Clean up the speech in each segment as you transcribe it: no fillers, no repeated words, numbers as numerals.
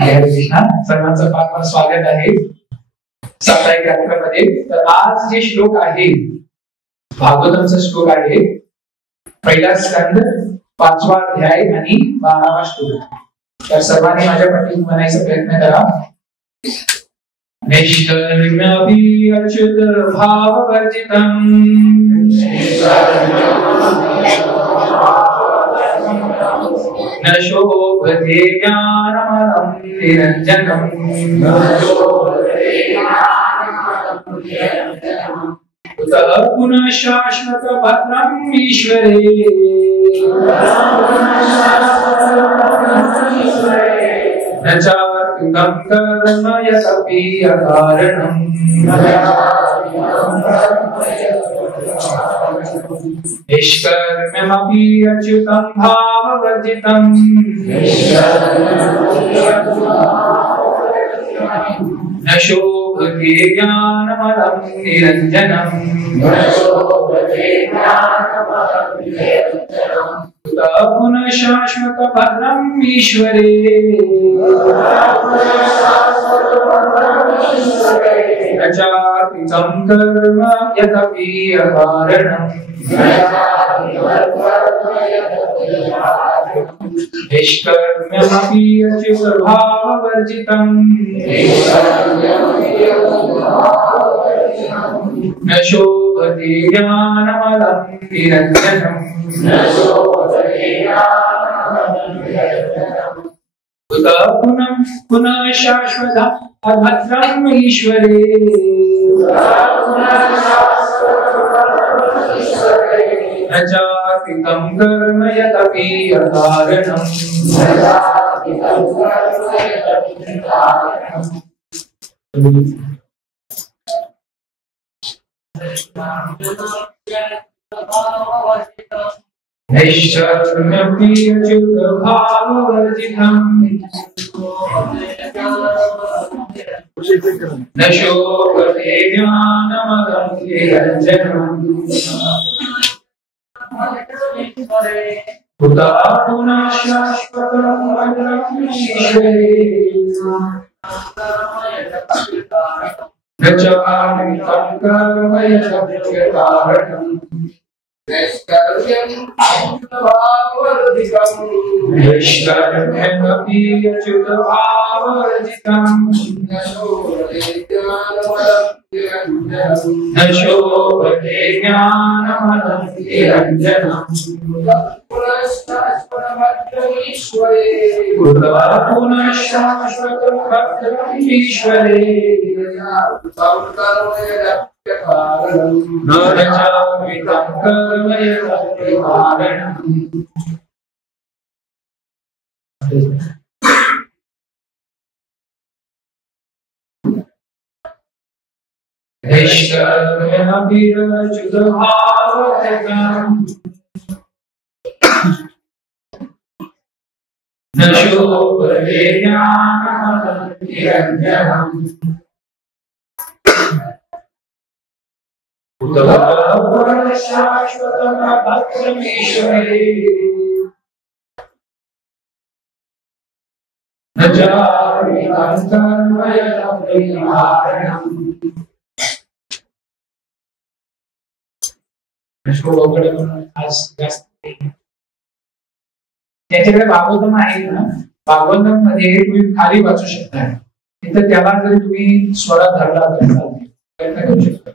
हरे कृष्णा. सर्वांचं फार फार स्वागत आहे साप्ताहिक कार्यक्रमामध्ये. तर आज जे श्लोक आहे भागवतमचा श्लोक आहे, पहिला स्कंद 5वा अध्याय आणि 12वा श्लोक. तर सर्वांनी माझ्या पाठी म्हणायचा प्रयत्न करा. निष्कर्म्यपि अच्युत भाववर्जितम् न शोभते ज्ञानमलं निरञ्जनम् कुतः पुनः शाश्वत भद्रम् ईश्वरे न चार्पितं कर्म यदपि अकारणम् निष्कर्म्यमपि अच्युतं भाववर्जितम् न शोभते ज्ञानमलं निरञ्जनम् कुतः पुनः शाश्वत भद्रम् ईश्वरे न चार्पितं कर्म यदपि अकारणम् निष्कर्म्यमपि अच्युत भाववर्जितम् न शोभते ज्ञानमलं निरञ्जनम् कुतः पुनः पुनः शाश्वत अभद्रम् ईश्वरे न चार्पितं कर्म यदपि अकारणम् निष्कर्म्यमपि अच्युत भाववर्जितम् न शोभते ज्ञानमलं निरञ्जनम् कुतः पुनः शाश्वत भद्रम् ईश्वरे न चार्पितं कर्म यदपि अकारणम् निष्कर्म्यमपि अच्युत भाववर्जितम् न शोभते ज्ञानमलं निरञ्जनम् कुतः पुनः शाश्वत भद्रम् ईश्वरे न चार्पितं कर्म यदपि अकारणम्. निष्कर्म्यमपि अच्युत भाववर्जितम् न शोभते ज्ञानमलं निरञ्जनम् कुतः पुनः शाश्वत भद्रम् ईश्वरे न चार्पितं कर्म यदपि अकारणम्. त्याच्याकडे भागवतम आहे ना, भागवतम मध्ये तुम्ही खाली वाचू शकता. तिथं त्याला जरी तुम्ही स्वरात धरला तरी चालते, प्रयत्न करू शकता.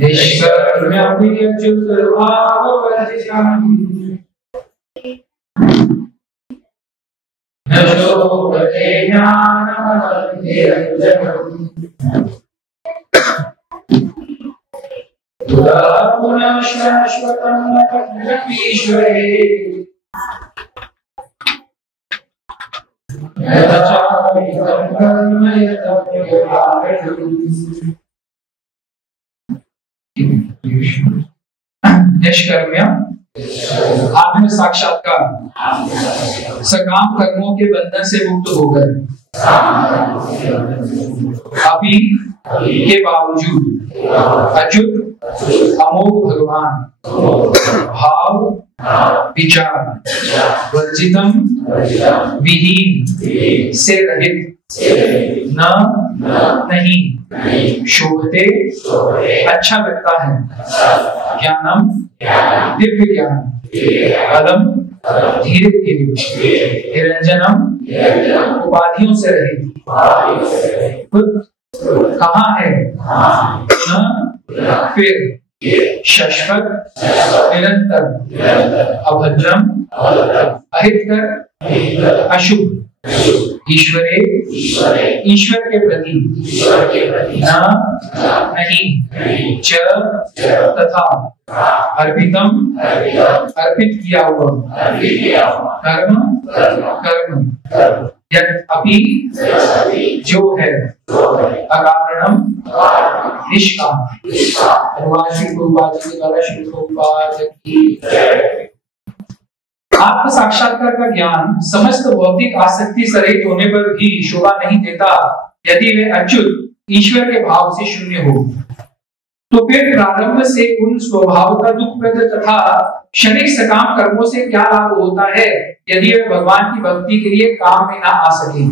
निष्कर्म्यमपि अच्युत भाववर्जितम् न शोभते ज्ञानमलं निरञ्जनम् कुतः पुनः शाश्वतं भद्रम् ईश्वरे न चार्पितं कर्म यदपि अकारणम्. निष्कर्म्य आत्म साक्षात्कार, सकाम कर्मों के बंधन से मुक्त होकर अभी के बावजूद अच्युत अमोघ भगवान, भाव विचार वर्जितम विहीन से रहित, न नहीं शोभते अच्छा लगता है, ज्ञानम दिव्य ज्ञान, अलम धीरे धीरे, निरंजनम उपाधियों से रहित, कहाँ है न फिर, शाश्वत निरंतर, अभद्रम अहितकर अशुभ, ईश्वरे ईश्वर के प्रति, न नहीं च तथा, अर्पितम अर्पित किया हुआ, कर्म कर्म, यत् अपि जो है, अकारणम निष्काम। आत्म साक्षात्कार का ज्ञान समस्त भौतिक आसक्ति से रहित होने पर भी शोभा नहीं देता यदि वे अच्युत ईश्वर के भाव से शून्य हो। तो फिर प्रारंभ से उन स्वभावतः दुखप्रद तथा क्षणिक सकाम कर्मों से क्या लाभ होता है यदि वे भगवान की भक्ति के लिए काम में ना आ सके।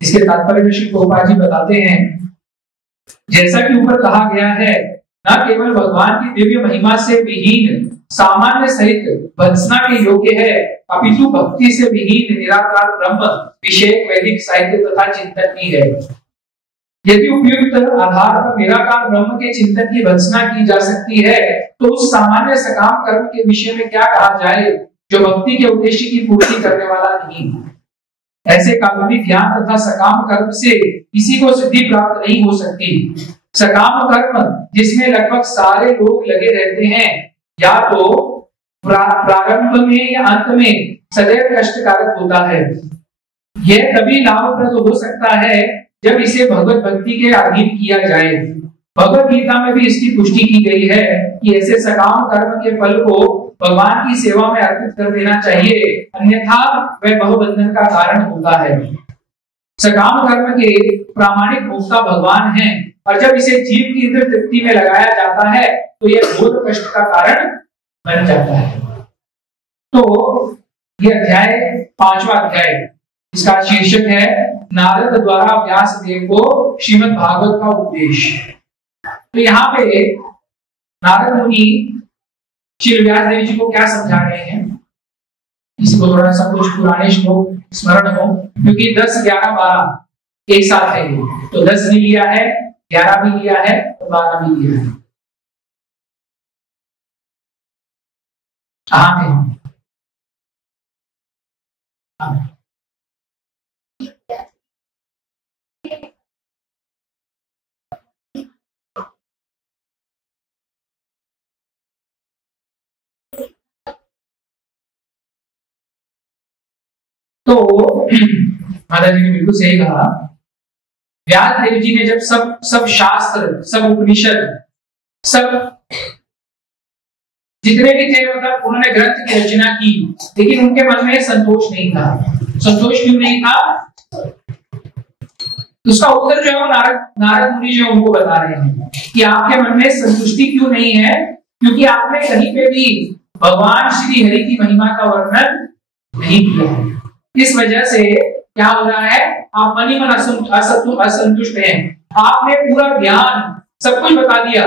इसके तात्पर्य में श्री प्रभुपाद जी बताते हैं, जैसा कि ऊपर कहा गया है, न केवल भगवान की दिव्य महिमा से विहीन सामान्य सहित भत्सना के योग्य है, अपितु भक्ति से विहीन निराकार ब्रह्म विषय वैदिक साहित्य तथा चिंतन भी है। यदि उपयुक्त आधार पर निराकार ब्रह्म के चिंतन की भत्सना की जा सकती है, तो उस सामान्य सकाम कर्म के विषय में क्या कहा जाए जो भक्ति के उद्देश्य की पूर्ति करने वाला नहीं। ऐसे काल्पनिक ज्ञान तथा सकाम कर्म से किसी को सिद्धि प्राप्त नहीं हो सकती। सकाम कर्म जिसमें लगभग सारे लोग लगे रहते हैं, या तो प्रारंभ में या अंत में सदैव कष्टकारक होता है। यह तभी लाभप्रद हो सकता है जब इसे भगवत भक्ति के अधीन किया जाए। भगवत गीता में भी इसकी पुष्टि की गई है कि ऐसे सकाम कर्म के फल को भगवान की सेवा में अर्पित कर देना चाहिए, अन्यथा वह बहुबंधन का कारण होता है। सकाम कर्म के प्रामाणिक भोक्ता भगवान हैं, और जब इसे जीव की इंद्र तृप्ति में लगाया जाता है तो यह घोर कष्ट का कारण बन जाता है। तो यह अध्याय 5वां अध्याय, इसका शीर्षक है नारद द्वारा व्यास देव को श्रीमद् भागवत का उपदेश। तो यहाँ पे नारद मुनि श्री व्यास देव जी को क्या समझा रहे हैं, इसको थोड़ा सा कुछ पुराने श्लोक स्मरण हो, क्योंकि 10, 11, 12 एक साथ है। तो 10 भी लिया है, 11 भी लिया है, और 12 भी लिया है। कहाँ पे हम? तो माता जी ने बिल्कुल सही कहा। व्यास देव जी ने जब सब शास्त्र, सब उपनिषद, सब जितने भी थे, मतलब उन्होंने ग्रंथ की रचना की, लेकिन उनके मन में संतोष नहीं था। संतोष क्यों नहीं था? उसका उत्तर जो है वो नारद मुनि जो उनको बता रहे हैं कि आपके मन में संतुष्टि क्यों नहीं है, क्योंकि आपने कहीं पे भी भगवान श्री हरि की महिमा का वर्णन नहीं किया। इस वजह से क्या हो रहा है, आप मन ही मन असंतुष्ट हैं। आपने पूरा ज्ञान सब कुछ बता दिया।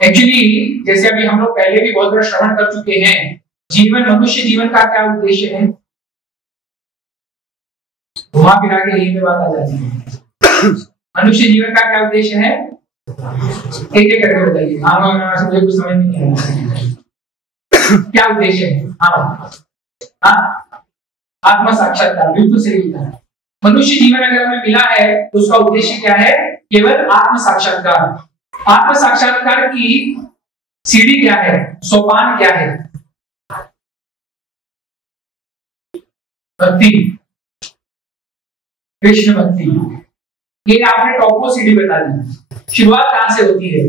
एक्चुअली जैसे अभी हम लोग पहले भी बहुत बार श्रवण कर चुके हैं, मनुष्य जीवन का क्या उद्देश्य है, घुमा फिरा के यही पे बात आ जाती है। मनुष्य जीवन का क्या उद्देश्य है, एक एक करके बताइए। हाँ, मुझे कुछ समझ नहीं आया क्या उद्देश्य है। हाँ, आत्मा साक्षात्कार, बिल्कुल सही है। मनुष्य जीवन अगर हमें मिला है तो उसका उद्देश्य क्या है, केवल आत्म साक्षात्कार। आत्म साक्षात्कार की सीढ़ी क्या है, सोपान क्या है? भक्ति, कृष्ण भक्ति। ये आपने टॉपो सीढ़ी बता दी। शुरुआत कहां से होती है?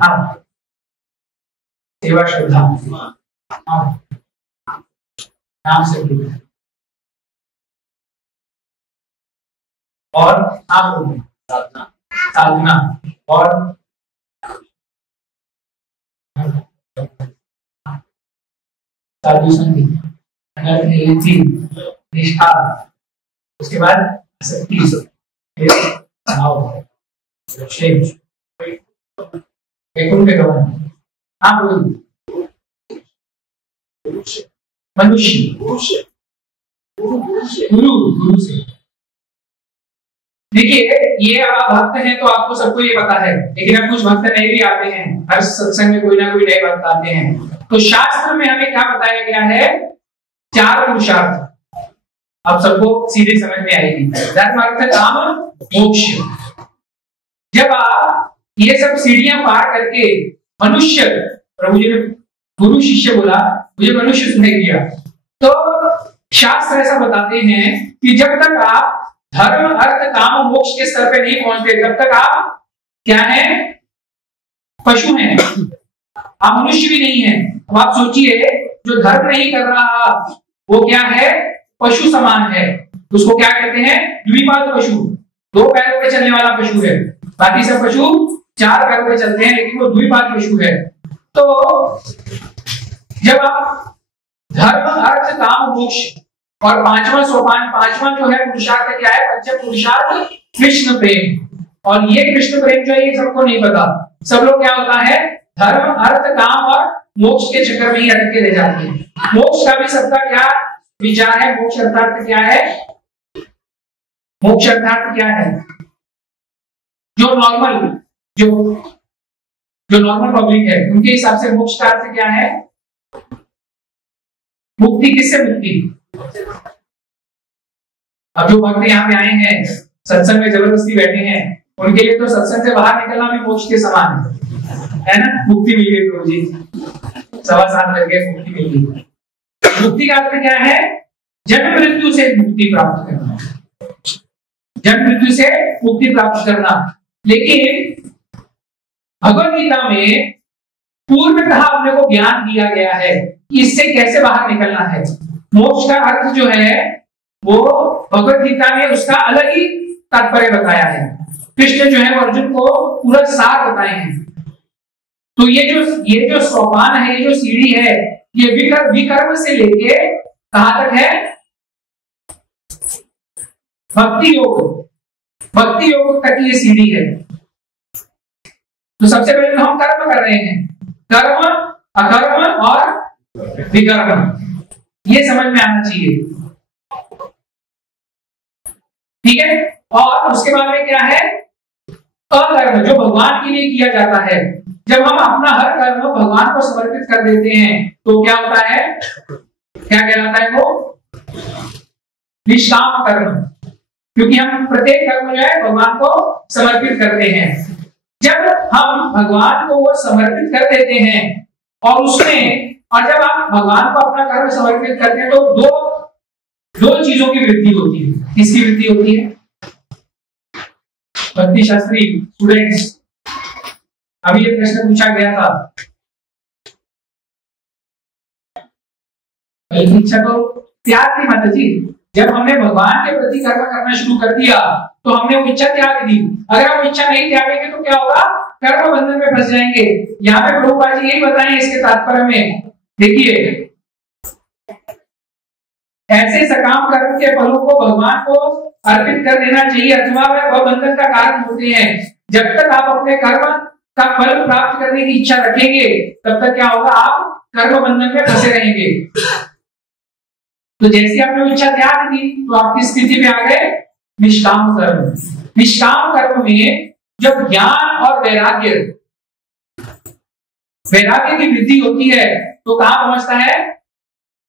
हाँ, सेवा श्रद्धा, नाम से और आप साधना, साधना और साधु संगी, निष्ठा, उसके बाद शक्ति, मनुष्य, गुरु, गुरु से। देखिए ये अब आप भक्त हैं तो आपको सबको ये पता है, लेकिन अब कुछ भक्त नए भी आते हैं, हर सत्संग में कोई ना कोई नए भक्त आते हैं। तो शास्त्र में हमें क्या बताया गया है? 4 पुरुषार्थ। अब सबको सीधे समझ में आएगी। धर्म, अर्थ, काम, मोक्ष। जब आप ये सब सीढ़ियां पार करके मनुष्य, प्रभु जी ने गुरु शिष्य बोला, मुझे मनुष्य सुनाई दिया, तो शास्त्र ऐसा बताते हैं कि जब तक आप धर्म, अर्थ, काम, मोक्ष के स्तर पे नहीं पहुंचते तब तक आप क्या है? पशु हैं, आप मनुष्य भी नहीं है। अब आप सोचिए, जो धर्म नहीं कर रहा वो क्या है? पशु समान है। उसको क्या कहते हैं? द्विपाद पशु, 2 पैरों पे चलने वाला पशु है। बाकी सब पशु 4 पैरों पे चलते हैं, लेकिन वो द्विपाद पशु है। तो जब आप धर्म, अर्थ, काम, मोक्ष और 5वां सोपान, 5वां जो है पुरुषार्थ क्या है? पंचम पुरुषार्थ कृष्ण प्रेम। और ये कृष्ण प्रेम जो है ये सबको नहीं पता। सब लोग क्या होता है? धर्म, अर्थ, काम और मोक्ष के चक्कर में ही अटके रह जाते हैं। मोक्ष का भी सबका क्या विचार है? मोक्ष अर्थार्थ क्या है? मोक्ष अर्थार्थ क्या है? जो नॉर्मल पब्लिक है उनके हिसाब से मोक्ष का अर्थ क्या है? मुक्ति। किससे मुक्ति? अब जो भक्त यहाँ पे आए हैं, सत्संग में जबरदस्ती बैठे हैं, उनके लिए तो सत्संग से बाहर निकलना भी मोक्ष के समान है ना? मुक्ति मिल गई प्रभु जी, 7.25 करके मुक्ति मिल गई। मुक्ति का अर्थ क्या है? जन्म मृत्यु से मुक्ति प्राप्त करना, जन्म मृत्यु से मुक्ति प्राप्त करना। लेकिन भगवद गीता में पूर्णतः अपने को ज्ञान दिया गया है कि इससे कैसे बाहर निकलना है। मोक्ष का अर्थ जो है वो भगवद गीता में उसका अलग ही तात्पर्य बताया है। कृष्ण जो है वो अर्जुन को पूरा सार बताए हैं। तो ये जो सोपान है, ये जो सीढ़ी है, ये विकर्म से लेके कहां तक है? भक्ति योग तक ये सीढ़ी है। तो सबसे पहले तो हम कर्म कर रहे हैं, कर्म, अकर्म और विकर्म, ये समझ में आना चाहिए, ठीक है। और उसके बाद में क्या है? अकर्म, जो भगवान के लिए किया जाता है। जब हम अपना हर कर्म भगवान को समर्पित कर देते हैं तो क्या होता है? क्या कहलाता है वो? निष्काम कर्म, क्योंकि हम प्रत्येक कर्म जो है भगवान को समर्पित करते हैं। जब हम भगवान को वो समर्पित कर देते हैं और जब आप भगवान को अपना कर्म समर्पित करते हैं तो दो चीजों की वृद्धि होती है। किसकी वृद्धि होती है? भक्ति शास्त्री स्टूडेंट्स, अभी ये प्रश्न पूछा गया था, इच्छा तो त्याग थी माता जी। जब हमने भगवान के प्रति कर्म करना शुरू कर दिया तो हमने वो इच्छा त्याग दी। अगर हम इच्छा नहीं त्यागेंगे तो क्या होगा? कर्म बंधन में फंस जाएंगे। यहाँ पे प्रभुपाद जी यही बताएं इसके तात्पर्य में। देखिए, ऐसे सकाम कर्म के फलों को भगवान को अर्पित कर देना चाहिए, अथवा वह बंधन का कारण होते हैं। जब तक आप अपने कर्म का फल प्राप्त करने की इच्छा रखेंगे तब तक क्या होगा? आप कर्म बंधन में फंसे रहेंगे। तो जैसे आपने इच्छा त्याग दी तो आपकी स्थिति में आ गए निष्काम कर्म। निष्काम कर्म में जब ज्ञान और वैराग्य की वृद्धि होती है तो कहां पहुंचता है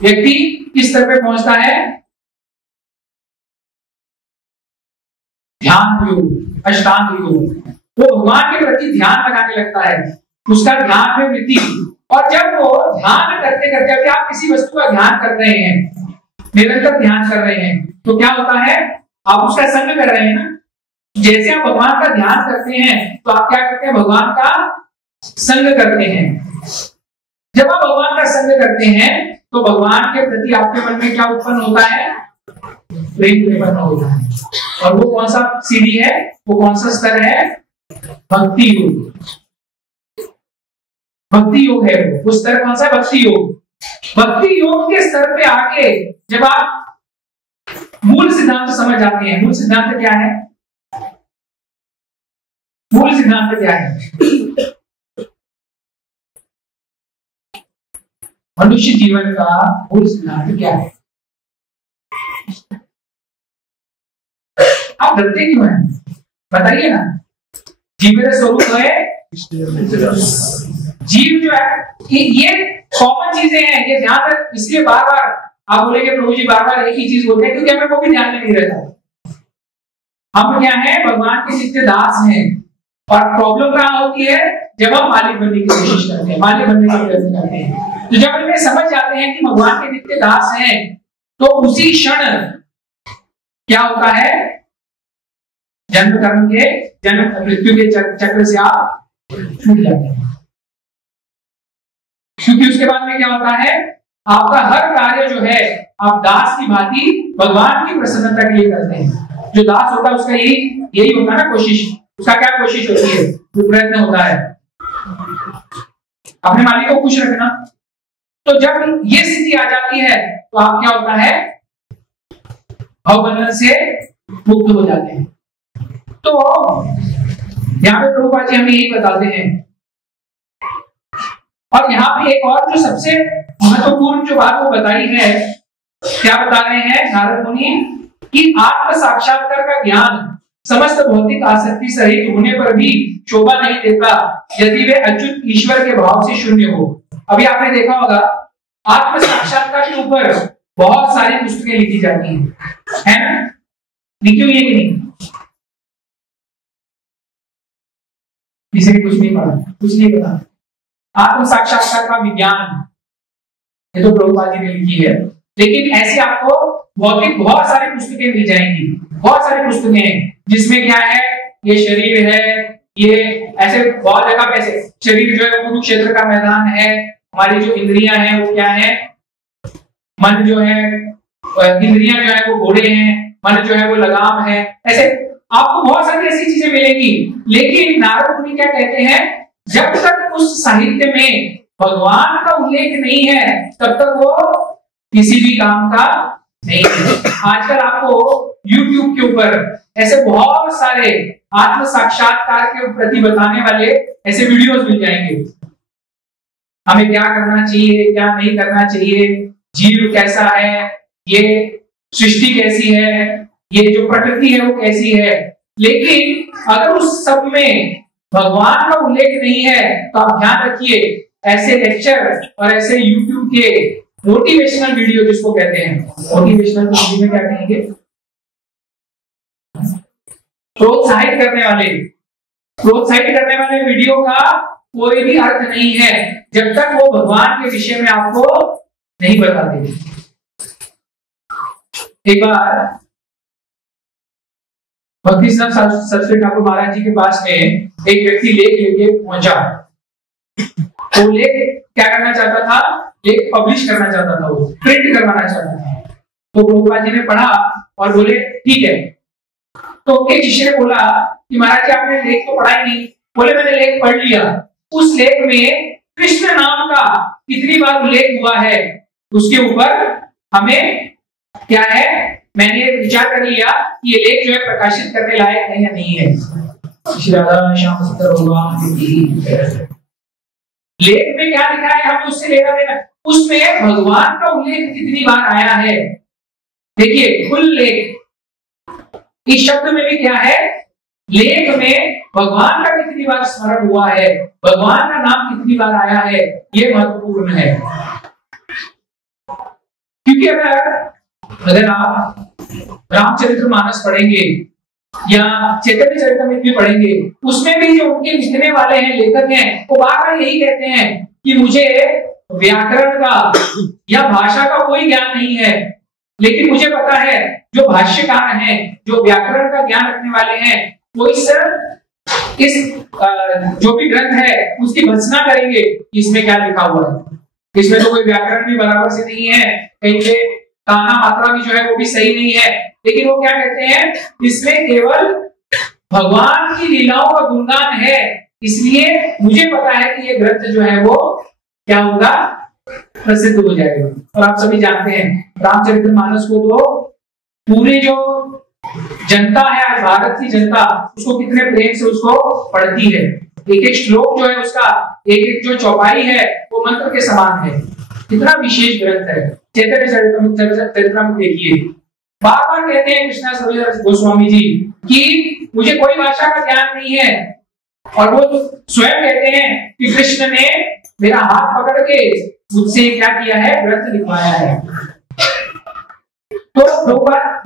व्यक्ति? किस स्तर पे पहुंचता है? ध्यान योग, अष्टांग योग। वो भगवान के प्रति ध्यान लगाने लगता है, उसका ध्यान में वृद्धि। और जब वो ध्यान करते करते, अभी आप किसी वस्तु का ध्यान कर रहे हैं, निरंतर ध्यान कर रहे हैं, तो क्या होता है? आप उसका संग कर रहे हैं ना। जैसे आप भगवान का ध्यान करते हैं तो आप क्या करते हैं? भगवान का संग करते हैं। जब आप भगवान का संग करते हैं तो भगवान के प्रति आपके मन में क्या उत्पन्न होता है? प्रेम उत्पन्न होता है। और वो कौन सा सीढ़ी है, वो कौन सा स्तर है, भक्ति योग। भक्ति योग है वो स्तर कौन सा, भक्ति योग। भक्ति योग के स्तर पे आके जब आप मूल सिद्धांत समझ आते हैं, मूल सिद्धांत क्या है, मूल सिद्धांत क्या है, मनुष्य जीवन का मूल सिद्धांत क्या है। आप डरते क्यों हैं, बताइए ना। जीव मेरा स्वरूप है, जीव जो है ये कॉमन चीजें हैं, ये ध्यान रख। इसलिए बार बार आप बोलेंगे प्रभु जी बार बार एक ही चीज बोलते हैं, क्योंकि हमें वो भी ध्यान में नहीं रहता। हम क्या है, भगवान के नित्य दास हैं। और प्रॉब्लम कहां होती है, जब हम मालिक बनने की कोशिश करते हैं, मालिक बनने का प्रयत्न करते हैं। तो जब हमें समझ जाते हैं कि भगवान के नित्य दास हैं, तो उसी क्षण क्या होता है, जन्म कर्म के जन्म मृत्यु के चक्र से आप छूट जाते हैं। क्योंकि उसके बाद में क्या होता है, आपका हर कार्य जो है आप दास की भांति भगवान की प्रसन्नता के लिए करते हैं। जो दास होता है उसका यही होता है ना कोशिश, उसका क्या कोशिश होती है, जो प्रयत्न होता है अपने मालिक को खुश रखना। तो जब ये स्थिति आ जाती है तो आप क्या होता है, भवबंधन से मुक्त हो जाते हैं। तो यहाँ पे प्रभुपाद जी हमें यही बताते हैं। और यहाँ पे एक और जो सबसे महत्वपूर्ण जो बात वो बताई है, क्या बता रहे हैं नारद मुनि, कि आत्म साक्षात्कार का ज्ञान समस्त भौतिक आसक्ति सहित होने पर भी शोभा नहीं देता यदि वे अच्युत ईश्वर के भाव से शून्य हो। अभी आपने देखा होगा आत्म साक्षात्कार के ऊपर बहुत सारी पुस्तकें लिखी जाती हैं, है ना, लिखी हुई है कि नहीं, किसी ने कुछ नहीं पढ़ा, कुछ नहीं पता। आत्म साक्षात्कार का विज्ञान ये तो प्रभुपाद जी ने लिखी है, लेकिन ऐसे आपको भौतिक बहुत सारी पुस्तकें मिल जाएंगी, बहुत सारी पुस्तकें हैं जिसमें क्या है, ये शरीर है, ये ऐसे बहुत जगह पे ऐसे शरीर जो है कुरुक्षेत्र का मैदान है, हमारी जो इंद्रियां हैं वो क्या है, मन जो है, इंद्रियां जो है वो घोड़े हैं, मन जो है वो लगाम है। ऐसे आपको बहुत सारी ऐसी चीजें मिलेंगी। लेकिन नारद मुनि क्या कहते हैं, जब तक उस साहित्य में भगवान का उल्लेख नहीं है तब तक वो किसी भी काम का नहीं है। आजकल आपको YouTube के ऊपर ऐसे बहुत सारे आत्म साक्षात्कार के प्रति बताने वाले ऐसे वीडियोस मिल जाएंगे। हमें क्या करना चाहिए, क्या नहीं करना चाहिए, जीव कैसा है, ये सृष्टि कैसी है, ये जो प्रकृति है वो कैसी है। लेकिन अगर उस सब में भगवान का उल्लेख नहीं है तो आप ध्यान रखिए, ऐसे लेक्चर और ऐसे YouTube के मोटिवेशनल वीडियो जिसको कहते हैं, मोटिवेशनल हिंदी में क्या कहेंगे, प्रोत्साहित करने वाले वीडियो का कोई भी अर्थ नहीं है जब तक वो भगवान के विषय में आपको नहीं बताते। एक बार भक्ति सरस्वती ठाकुर महाराज जी के पास में एक व्यक्ति लेख लेके पहुंचा। वो लेख क्या करना चाहता था, लेख पब्लिश करना चाहता था, वो प्रिंट करवाना चाहता था। तो प्रभुपाद जी ने पढ़ा और बोले ठीक है। तो एक शिष्य ने बोला कि महाराज जी आपने लेख तो पढ़ा ही नहीं। बोले मैंने लेख पढ़ लिया, उस लेख में कृष्ण नाम का कितनी बार उल्लेख हुआ है उसके ऊपर हमें क्या है, मैंने विचार कर लिया कि ये लेख जो है प्रकाशित करने लायक है या नहीं है। श्री राधा श्याम सुंदर भगवान लेख में क्या लिखा है हमें उससे लेना देना। उसमें भगवान का उल्लेख कितनी बार आया है, देखिए फुल लेख। इस शब्द में भी क्या है, लेख में भगवान का कितनी बार स्मरण हुआ है, भगवान का नाम कितनी बार आया है, ये महत्वपूर्ण है। क्योंकि अगर आप रामचरितमानस पढ़ेंगे या चैतन्य चरितमृत भी पढ़ेंगे, उसमें भी जो उनके लिखने वाले हैं, लेखक हैं, वो बार बार यही कहते हैं कि मुझे व्याकरण का या भाषा का कोई ज्ञान नहीं है, लेकिन मुझे पता है जो भाष्यकार हैं, जो व्याकरण का ज्ञान रखने वाले हैं, वो इस जो भी ग्रंथ है उसकी भर्त्सना करेंगे इसमें क्या लिखा हुआ है। इसमें तो कोई व्याकरण भी बराबर से नहीं है, कहीं पे ताना मात्रा भी जो है वो भी सही नहीं है, लेकिन वो क्या कहते हैं, इसमें केवल भगवान की लीलाओं का गुणगान है, इसलिए मुझे पता है कि ये ग्रंथ जो है वो क्या होगा, प्रसिद्ध हो जाएगा। और आप सभी जानते हैं रामचरितमानस को तो पूरी जो जनता है, भारत की जनता, उसको कितने प्रेम से उसको पढ़ती है। एक एक श्लोक जो है उसका, एक एक जो चौपाई है वो मंत्र के समान है। कितना विशेष ग्रंथ है चैतन्य चरितमृत। देखिए बार बार कहते हैं कृष्णा सरोज गोस्वामी जी कि मुझे कोई भाषा का ज्ञान नहीं है, और वो स्वयं कहते हैं कि कृष्ण ने मेरा हाथ पकड़ के मुझसे क्या किया है, ग्रंथ लिखवाया है। तो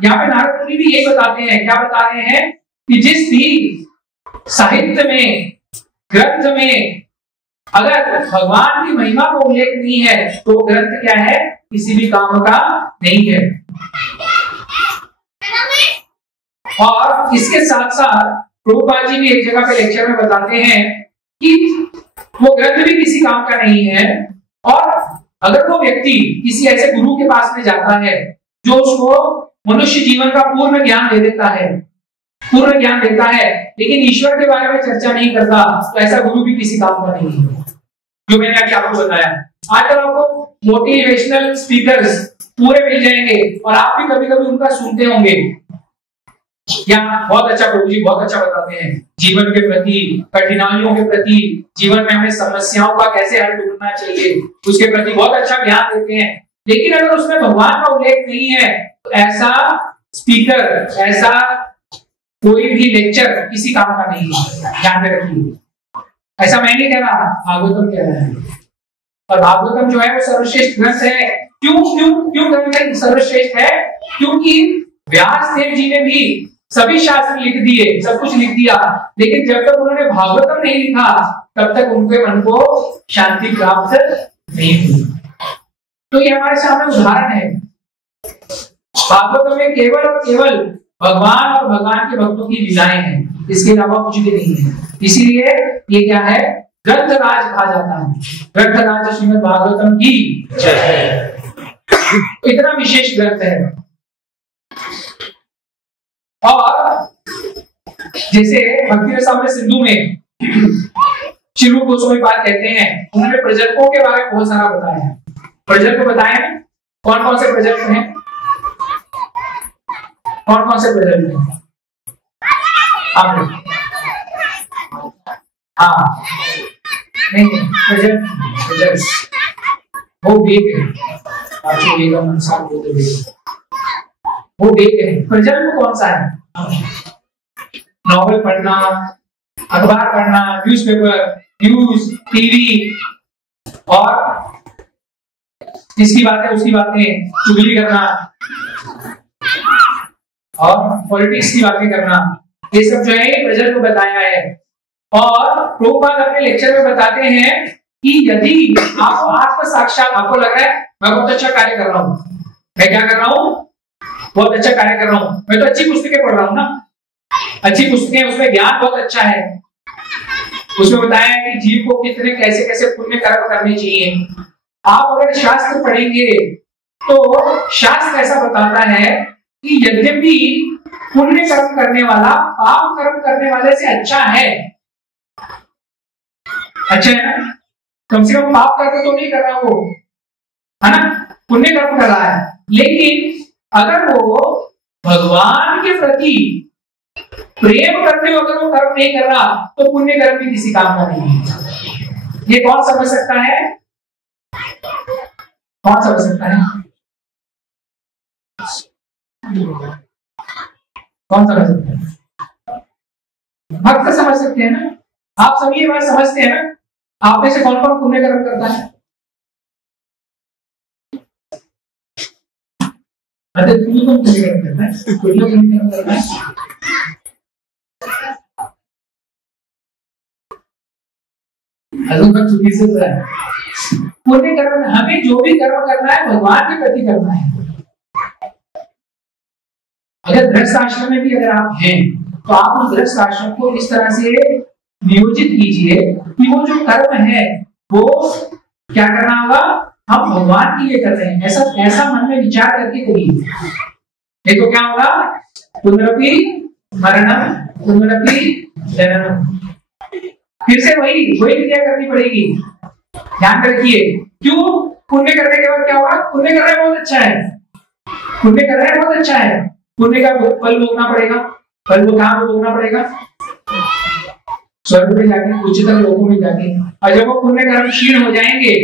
यहाँ पे नारद मुनि भी ये बताते हैं, क्या बता रहे हैं कि जिस भी साहित्य में, ग्रंथ में अगर भगवान की महिमा का उल्लेख नहीं है तो ग्रंथ क्या है, किसी भी काम का नहीं है। और इसके साथ साथ प्रभुपाद जी भी एक जगह पे लेक्चर में बताते हैं कि वो ग्रंथ भी किसी काम का नहीं है, और अगर वो व्यक्ति किसी ऐसे गुरु के पास में जाता है जो उसको मनुष्य जीवन का पूर्ण ज्ञान दे देता है, पूर्ण ज्ञान देता है, लेकिन ईश्वर के बारे में चर्चा नहीं करता, तो ऐसा गुरु भी किसी काम का नहीं है। जो मैंने अभी आपको बताया, आजकल आपको मोटिवेशनल स्पीकर्स पूरे मिल जाएंगे और आप भी कभी कभी उनका सुनते होंगे। या बहुत अच्छा प्रभु जी बहुत अच्छा बताते हैं जीवन के प्रति, कठिनाइयों के प्रति, जीवन में हमें समस्याओं का कैसे हल ढूंढना चाहिए, उसके प्रति बहुत अच्छा ज्ञान देते हैं। लेकिन अगर उसमें भगवान का उल्लेख नहीं है तो ऐसा स्पीकर, ऐसा कोई भी लेक्चर किसी काम का नहीं है, ध्यान में रखिए। ऐसा मैं नहीं कह रहा, भागवतम कह रहा है। और भागवतम जो है वो सर्वश्रेष्ठ ग्रंथ है। क्यों क्यों क्यों ग्रंथ सर्वश्रेष्ठ है? क्योंकि व्यास देव जी ने भी सभी शास्त्र लिख दिए, सब कुछ लिख दिया, लेकिन जब तक उन्होंने भागवतम नहीं लिखा तब तक उनके मन को शांति प्राप्त नहीं हुई। तो ये हमारे सामने उदाहरण है। भागवतम में केवल और केवल भगवान और भगवान के भक्तों की लीलाएं हैं, इसके अलावा कुछ भी नहीं है। इसीलिए ये क्या है, ग्रंथराज कहा जाता है। ग्रंथराज श्रीमद् भागवतम की इतना विशेष ग्रंथ है। और जैसे भक्ति रसामृत सिंधु में श्री रूप गोस्वामी पाद कहते हैं, उन्होंने प्रजल्पों के बारे में बहुत सारा बताया है। प्रजल्प बताए कौन कौन से प्रजल्प हैं, कौन कौन से प्रजल्प हैं आप? हाँ नहीं, प्रजल्प वो वेग है, आपको वेग अनुसार बोलते वेग, वो वेग है। प्रजल्प कौन सा है? नॉवेल पढ़ना, अखबार पढ़ना, न्यूज़पेपर, न्यूज, टीवी, और इसकी बातें उसकी बातें चुगली करना और पॉलिटिक्स की बातें करना, ये सब जो है प्रजल्प को बताया है। और प्रभुपाद अपने लेक्चर में बताते हैं कि यदि आपको आत्म साक्षात, आपको लग रहा है मैं बहुत अच्छा कार्य कर रहा हूं, मैं क्या कर रहा हूं, बहुत अच्छा कार्य कर रहा हूं, मैं तो अच्छी पुस्तकें पढ़ रहा हूं ना, अच्छी पुस्तकें, उसमें ज्ञान बहुत अच्छा है, उसमें बताया है कि जीव को कितने कैसे कैसे पुण्य कर्म करने चाहिए। आप अगर शास्त्र पढ़ेंगे तो शास्त्र ऐसा बताता है कि यद्यपि पुण्य कर्म करने वाला पाप कर्म करने वाले से अच्छा है, अच्छा है ना, कम से कम पाप करके तो नहीं कर रहा वो, है ना, पुण्य कर्म कर रहा है। लेकिन अगर वो भगवान के प्रति प्रेम करते हुए अगर वो कर्म नहीं कर रहा तो पुण्य कर्म भी किसी काम का नहीं है। ये कौन समझ सकता है? कौन समझ सकता है? कौन समझ सकता है? भक्त समझ सकते हैं ना। आप सभी ये बात समझते हैं ना। आप में से कौन कौन पुण्य कर्म करता है? अरे तू तो पुण्य कर्म करता है, पुण्य कर्म करता है। चुकी से पुण्य कर्म, हमें जो भी कर्म करना है भगवान के प्रति करना है। अगर गृहस्थ आश्रम में भी अगर आप हैं तो आप उस गृहस्थ आश्रम को इस तरह से नियोजित कीजिए कि वो जो कर्म है वो क्या करना होगा, हम भगवान के लिए कर रहे हैं, ऐसा ऐसा मन में विचार करके करिए। नहीं तो क्या होगा, पुनरपि मरणम पुनरपि जननम, फिर से वही क्रिया करनी पड़ेगी। ध्यान रखिए, क्यों? पुण्य करने के बाद क्या होगा? पुण्य कर रहे हैं बहुत अच्छा है, पुण्य कर रहे हैं बहुत अच्छा है, पुण्य का फल भोगना पड़ेगा। फल को कहां भोगना पड़ेगा? स्वर्ग में जाके, उच्चतम लोकों में जाके। और जब वो पुण्य कर्म क्षीण हो जाएंगे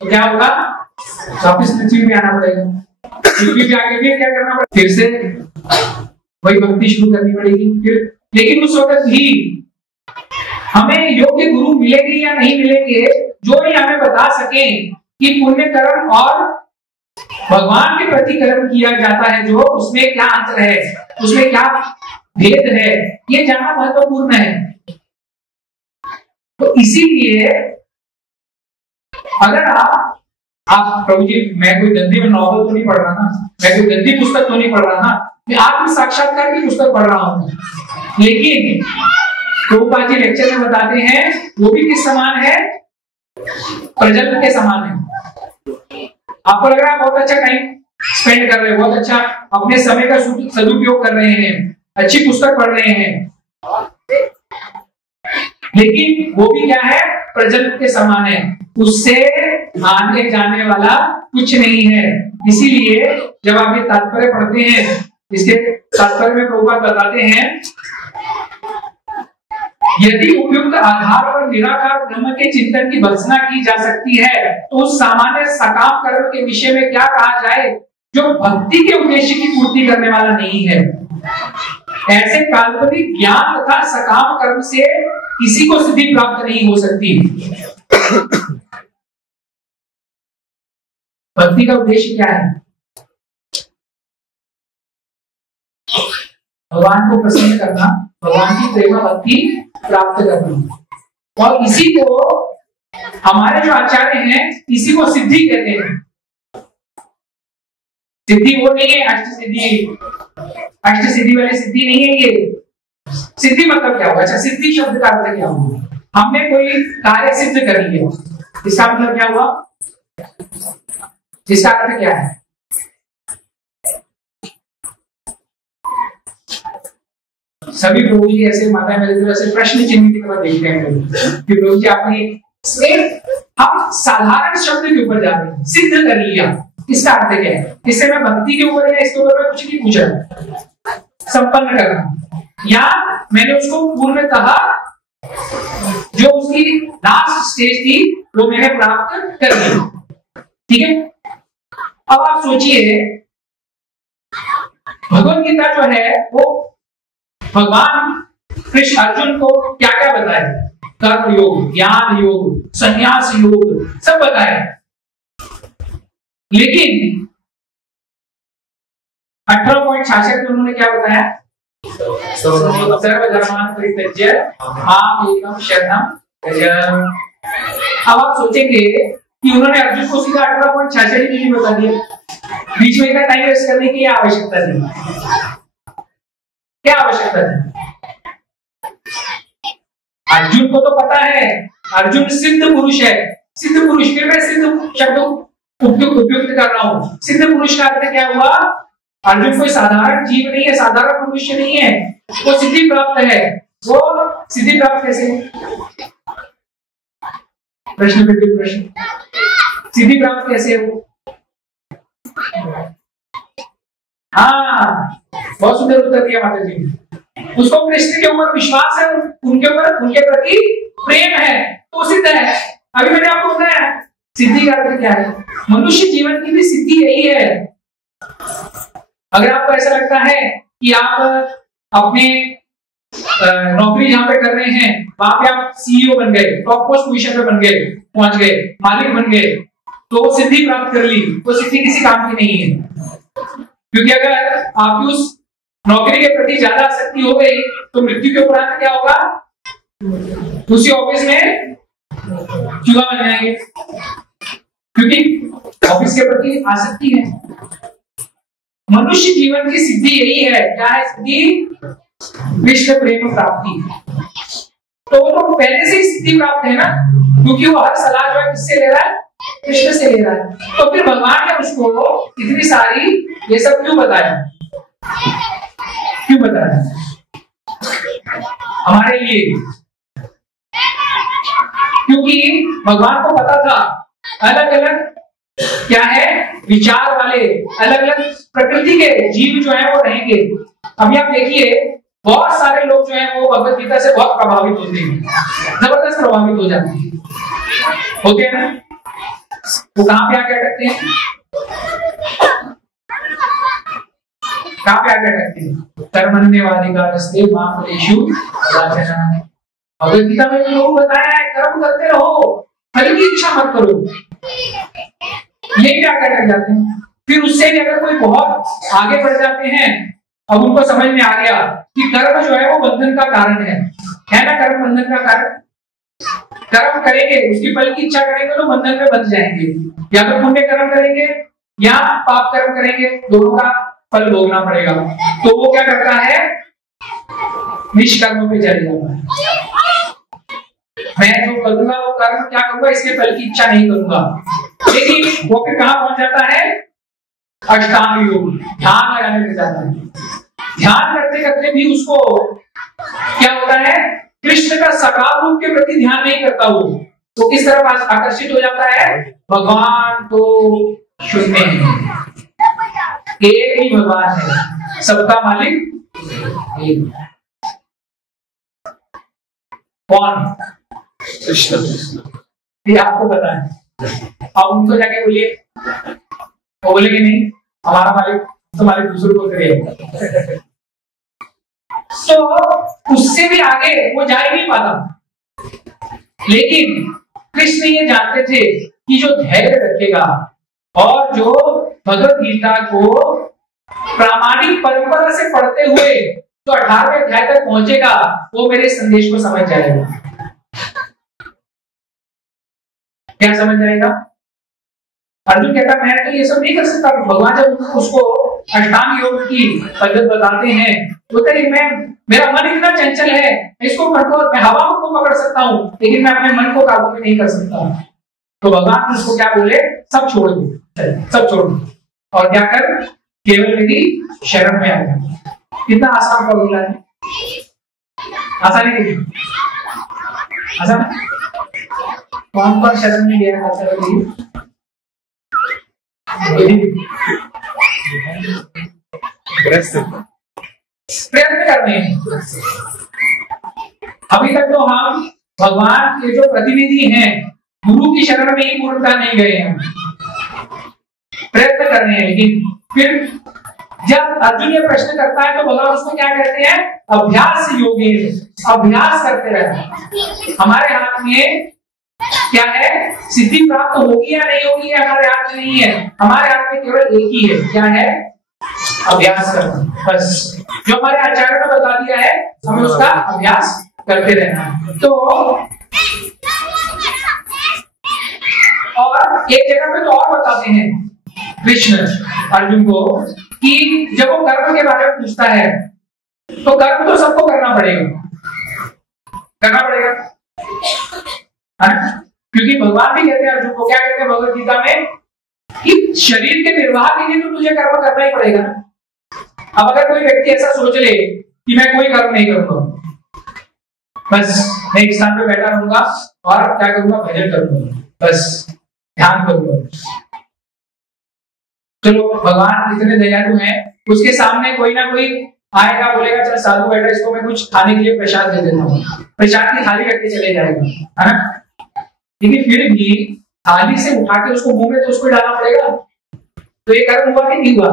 तो क्या होगा? वापिस पृथ्वी में आना पड़ेगा। पृथ्वी पे आके फिर क्या करना पड़ेगा? फिर से वही भक्ति शुरू करनी पड़ेगी। फिर लेकिन उस वक्त भी हमें योग्य गुरु मिलेंगे या नहीं मिलेंगे, जो ही हमें बता सके कि पुण्य कर्म और भगवान के प्रति कर्म किया जाता है जो, उसमें क्या अंतर है, उसमें क्या भेद है, ये जानना महत्वपूर्ण है। तो इसीलिए अगर आप प्रभु जी, मैं कोई गंदी नॉवल तो नहीं पढ़ रहा ना, मैं कोई गंदी पुस्तक तो नहीं पढ़ रहा ना, मैं आत्म साक्षात्कार की पुस्तक पढ़ रहा हूं, लेकिन प्रभुपाद जी लेक्चर में बताते हैं वो भी किस समान है? प्रजल्प के समान है। आपको लग रहा है बहुत अच्छा टाइम स्पेंड कर रहे हैं, बहुत अच्छा अपने समय का सदुपयोग कर रहे हैं, अच्छी पुस्तक पढ़ रहे हैं, लेकिन वो भी क्या है? प्रजल्प के समान है, उससे आगे जाने वाला कुछ नहीं है। इसीलिए जब आप ये तात्पर्य पढ़ते हैं, इसके तात्पर्य में प्रभुपाद बताते हैं, यदि उपयुक्त आधार पर निराकार ब्रह्म के चिंतन की भर्त्सना की जा सकती है, तो उस सामान्य सकाम कर्म के विषय में क्या कहा जाए जो भक्ति के उद्देश्य की पूर्ति करने वाला नहीं है। ऐसे काल्पनिक ज्ञान तथा सकाम कर्म से किसी को सिद्धि प्राप्त नहीं हो सकती। भक्ति का उद्देश्य क्या है? भगवान को प्रसन्न करना, भगवान की प्रेमा भक्ति प्राप्त करना। और इसी को हमारे जो आचार्य हैं, इसी को सिद्धि कहते हैं। सिद्धि वो नहीं है अष्ट सिद्धि वाली सिद्धि नहीं है ये। सिद्धि मतलब क्या होगा? अच्छा, सिद्धि शब्द का अर्थ क्या हुआ? हमने कोई कार्य सिद्ध कर लिया, इसका मतलब क्या हुआ? इसका अर्थ क्या है? सभी प्रभु जी ऐसे माता मेरे तरह से प्रश्न चिन्ह की तरह देख रहे हैं कि प्रभु जी आपने हम साधारण शब्द के ऊपर जा रहे हैं, सिद्ध कर लिया, इसका अर्थ क्या है? इससे मैं भक्ति के ऊपर है, इसके ऊपर मैं कुछ नहीं पूछा, संपन्न करना, या मैंने उसको पूर्णतः जो उसकी लास्ट स्टेज थी वो मैंने प्राप्त कर ली। ठीक है, अब आप सोचिए भगवत गीता जो है वो भगवान कृष्ण अर्जुन को क्या क्या बताए? कर्म योग, ज्ञान योग, संन्यास योग सब बताए, लेकिन 18.66 में उन्होंने क्या बताया? सर्वधर्मान् परित्यज्य माम् एकं शरणं व्रज। अब आप सोचेंगे कि उन्होंने अर्जुन को सीधा 18.66 ही नहीं बता दिया, बीच में इतना टाइम वेस्ट करने की आवश्यकता थी? क्या आवश्यकता थी? अर्जुन को तो पता है, अर्जुन सिद्ध पुरुष है। सिद्ध पुरुष, फिर मैं सिद्ध शब्द उपयुक्त कर रहा हूं। सिद्ध पुरुष का अर्थ क्या हुआ? अर्जुन कोई साधारण जीव नहीं है, साधारण मनुष्य नहीं है, वो सिद्धि प्राप्त है। वो सिद्धि प्राप्त कैसे? प्रश्न पे प्रश्न, सिद्धि प्राप्त कैसे हो? हाँ, बहुत सुंदर उत्तर दिया माता जी ने। उसको कृष्ण के ऊपर विश्वास है, उनके ऊपर, उनके प्रति प्रेम है, तो सिद्ध है। अभी मैंने आपको बताया सिद्धि का अर्थ क्या है। मनुष्य जीवन की भी सिद्धि यही है। अगर आपको ऐसा लगता है कि आप अपने नौकरी जहां पे कर रहे हैं वहां पे आप सीईओ बन गए, टॉप मोस्ट पोजीशन पे बन गए, पहुंच गए, मालिक बन गए, तो सिद्धि प्राप्त कर ली, वो सिद्धि किसी काम की नहीं है। क्योंकि अगर आपकी उस नौकरी के प्रति ज्यादा आसक्ति हो गई तो मृत्यु के उपरांत क्या होगा? उसी ऑफिस में चूहा बन जाएंगे, क्योंकि ऑफिस के प्रति आसक्ति है। मनुष्य जीवन की सिद्धि यही है। क्या है सिद्धि? कृष्ण प्रेम प्राप्ति। तो वो तो पहले से ही सिद्धि प्राप्त है ना, क्योंकि वो हर सलाह जो है किससे ले रहा है? कृष्ण से ले रहा है। तो फिर भगवान ने उसको इतनी सारी ये सब क्यों बताया? क्यों बताया? हमारे लिए, क्योंकि भगवान को पता था अलग अलग क्या है विचार वाले, अलग अलग प्रकृति के जीव जो है वो रहेंगे। अभी आप देखिए बहुत सारे लोग जो है वो भगवत गीता से बहुत प्रभावित होते हैं, जबरदस्त प्रभावित हो जाते हैं, होते हैं ना? वो कहां पे आके अटकते हैं? कहां पे आके अटकते हैं? कर्मण्यवाधिकारस्ते मा फलेषु कदाचन। भगवत गीता में लोग बताया है कर्म करते रहो, फल की इच्छा मत करो। ये क्या कर जाते हैं? फिर उससे भी अगर कोई बहुत आगे बढ़ जाते हैं, अब उनको समझ में आ गया कि कर्म जो है वो बंधन का कारण है ना? कर्म बंधन का कारण। कर्म करेंगे, उसकी फल की इच्छा करेंगे तो बंधन में बंध जाएंगे। या तो पुण्य कर्म करेंगे या पाप कर्म करेंगे, दोनों का फल भोगना पड़ेगा। तो वो क्या करता है? निष्कर्म पे चले जाता है। मैं जो करूंगा वो कर्म क्या करूंगा, इसके फल की इच्छा नहीं करूंगा। लेकिन वो फिर कहां पहुंच जाता है? अष्टांग योग, ध्यान लगाने लग जाता है। ध्यान करते करते भी उसको क्या होता है? कृष्ण का साकार रूप के प्रति ध्यान नहीं करता वो। तो किस तरफ आकर्षित हो जाता है? भगवान तो शून्य है, एक ही भगवान है, सबका मालिक एक है। कौन? कृष्ण। ये आपको पता है। अब उनको जाके बोलिए, वो बोलेंगे नहीं हमारा मालिक तो मालिक दूसरों को करेगा। तो उससे भी आगे वो जा ही नहीं पाता। लेकिन कृष्ण ये जानते थे कि जो धैर्य रखेगा और जो भगवत गीता को प्रामाणिक परंपरा से पढ़ते हुए तो 18वें अध्याय तक पहुंचेगा, वो मेरे संदेश को समझ जाएगा। क्या समझ जाएगा? अर्जुन कहता मैं तो ये सब नहीं कर सकता। भगवान जब उसको अष्टांग योग की पद्धत बताते हैं तो मैं मेरा मन इतना चंचल है, इसको मैं हवा को पकड़ सकता हूँ लेकिन मैं अपने मन को काबू में नहीं कर सकता। तो भगवान उसको क्या बोले? सब छोड़ दे, सब छोड़ दे और क्या कर? केवल मेरी शरण में आ गया। कितना आसान फॉर्मूला है। आसान है? आसान। कौन कौन शरण में गया? प्रयत्न करने हैं। अभी तक तो हम भगवान के जो प्रतिनिधि हैं, गुरु की शरण में ही पूर्णता नहीं गए हैं। प्रयत्न कर रहे हैं, लेकिन फिर जब अर्जुन ये प्रश्न करता है तो भगवान उसको क्या कहते हैं? अभ्यास योगी। अभ्यास करते रहना। हमारे हाथ में क्या है? सिद्धि प्राप्त होगी या नहीं होगी हमारे हाथ में नहीं है। हमारे हाथ में केवल एक ही है, क्या है? अभ्यास करना। बस जो हमारे आचार्य ने बता दिया है हमें उसका अभ्यास करते रहना। तो और एक जगह पे तो और बताते हैं कृष्ण अर्जुन को कि जब वो कर्म के बारे में पूछता है तो कर्म तो सबको करना पड़ेगा, करना पड़ेगा है? क्योंकि भगवान भी कहते हैं अर्जुन को, क्या कहते हैं भगवत गीता में, कि शरीर के निर्वाह के लिए तो तुझे कर्म करना ही पड़ेगा। अब अगर कोई व्यक्ति ऐसा सोच ले कि मैं कोई कर्म नहीं करूंगा, बस मैं एक स्थान पे बैठा रहूंगा और क्या करूंगा? भजन करूंगा, बस ध्यान करूंगा। चलो भगवान इतने दयालु हैं, उसके सामने कोई ना कोई आएगा, बोलेगा चल साधु बैठा, इसको मैं कुछ खाने के लिए प्रसाद दे देता हूँ, प्रसाद की थाली रख के चले जाएगा, है ना? लेकिन फिर भी थाली से उठा के उसको मुंह में तो उसको डालना पड़ेगा। तो ये कर्म हुआ कि नहीं हुआ?